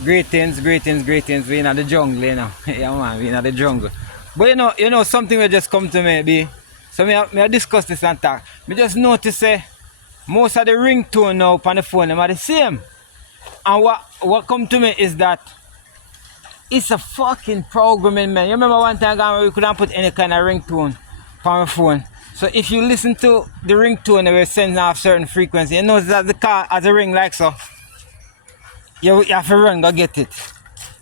Greetings, greetings, greetings. We in the jungle, you know. Yeah, man, we in the jungle. But you know, something will just come to me, be. So me I discuss this and talk. Me just notice, most of the ringtone now on the phone them are the same. And what come to me is that it's a fucking programming, man. You remember one time we couldn't put any kind of ringtone on my phone. So if you listen to the ringtone, they will send off certain frequency. You know that the car has a ring like so. You have to run, go get it.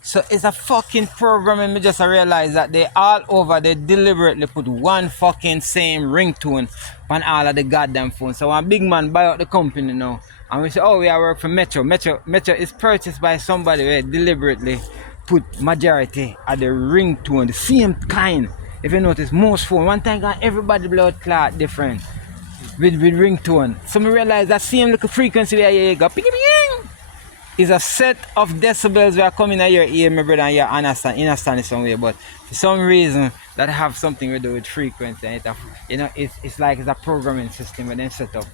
So it's a fucking program and me just realize that they all over, they deliberately put one fucking same ringtone on all of the goddamn phones. So one big man buy out the company now and we say, oh, we are work for Metro. Metro is purchased by somebody where deliberately put majority of the ringtone, the same kind. If you notice, most phone, one time everybody blood clot different with ringtone. So me realize that same little frequency where you go, ping, ping, is a set of decibels that are coming at your ear, my brother, and you understand it some way, but for some reason that have something to do with frequency, and it's like it's a programming system that they set up.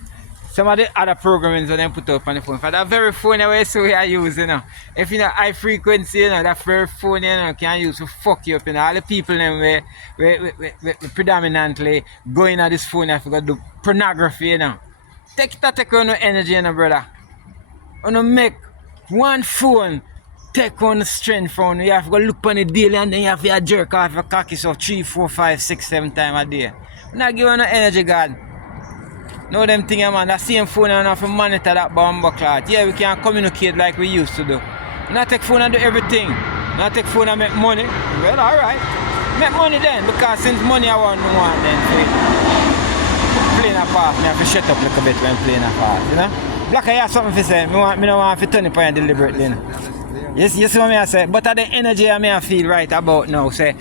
Some of the other programmings that they put up on the phone, for that very phone that we see we are using, if you know high frequency, that very phone can use to fuck you up, all the people them we predominantly going at this phone if you got do pornography, Take on no energy, brother. On make one phone take on the strength from you have to go look on the daily and then you have to jerk off your cocky so 3, 4, 5, 6, 7 times a day. I'm not giving no energy, God. No them thing, man. That same phone and have to monitor that bomb clot. Yeah, we can communicate like we used to do. Not take phone and do everything. Not take phone and make money. Well, alright. Make money then, because since money I want then playing a part, I have to shut up a little bit when playing a part, you know? Black, I have something to say. Me don't want to turn it on deliberately. You know? You see what I say? But at the energy I feel right about now, say,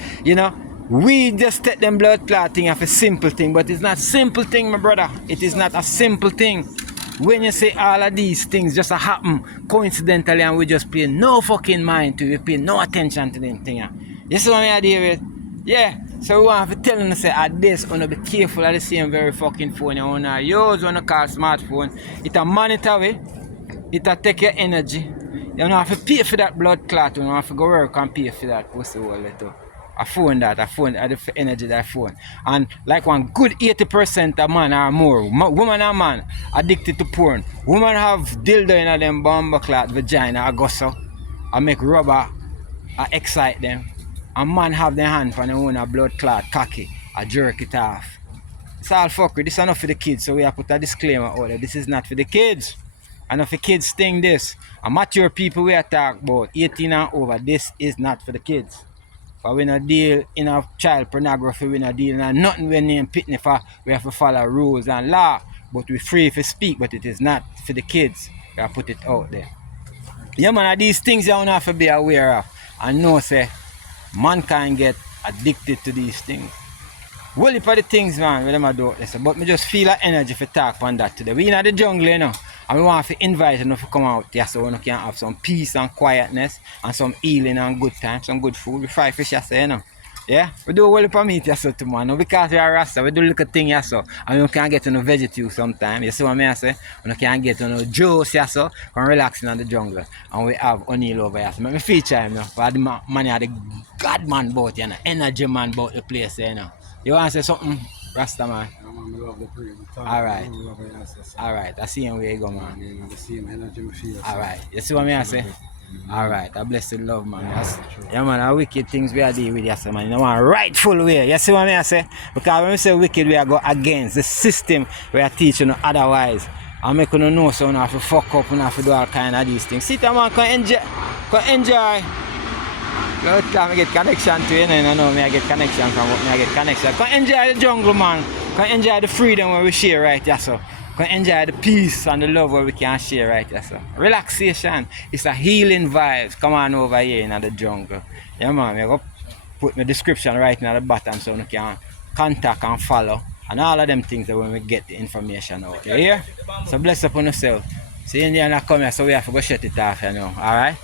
we just take them blood clot thing as a simple thing, but it's not simple thing, my brother. It is not a simple thing. When you say all of these things just happen coincidentally and we just pay no fucking mind to it, we pay no attention to them thing. You see what I deal with? Yeah. So we want to tell them to say at this, want to be careful of the same very fucking phone you want to use when you call smartphone. It a monitor way, it a take your energy. You don't have to pay for that blood clot, you don't have to go work and pay for that pussy wallet. A phone, the energy that phone. And like one good 80% of man or more, woman and man addicted to porn. Woman have dildo in them bomb clot vagina, I go so. I make rubber, I excite them. A man have their hand for their own a blood clot cocky, I jerk it off. It's all fuckery. This is not for the kids, so we have put a disclaimer out there. This is not for the kids. And if the kids think this, a mature people we are talking about, 18 and over, this is not for the kids. But we not deal in a child pornography, we not deal in nothing we name pitney for. We have to follow rules and law. But we're free to speak, but it is not for the kids. We have put it out there. Yeah man, these things you don't have to be aware of. And know say, mankind get addicted to these things. Well, if the things, man, we them do this, but me just feel the energy for talk on that today. We in the jungle, and we want to invite you to come out here so we can have some peace and quietness and some healing and good time, some good food. We fry fish, Yeah, we do a whole heap of meat, tomorrow. Because we are Rasta, we do a little thing, and we can get on a veggie sometimes. You see what I say? We can get on a juice, can relax in the jungle. And we have O'Neal over here. So let me feature him, for the man, the God man boat, energy man boat the place, You want to say something, Rasta man? Alright. Alright, I see him where you go, man. The same energy we feel. Alright, you see what I say? Alright, I bless the love, man. Yeah, man, our wicked things we are dealing with, yes, man. You want rightful way. You see what I say? Because when we say wicked, we are go against the system we are teaching otherwise. I make you know so you have to fuck up and have to do all kind of these things. Sit down, man, can enjoy. Good time I get connection to you, know me I get connection from what me I get connection. Can enjoy the jungle, man. Can enjoy the freedom where we share right here, so. Can enjoy the peace and the love where we can share right here, so. Relaxation. It's a healing vibes. Come on over here in the jungle. Yeah, man, I go put my description right in the bottom so you can contact and follow. And all of them things that when we get the information out. You hear? So bless up on yourself. See you in there and come here, so we have to go shut it off, Alright?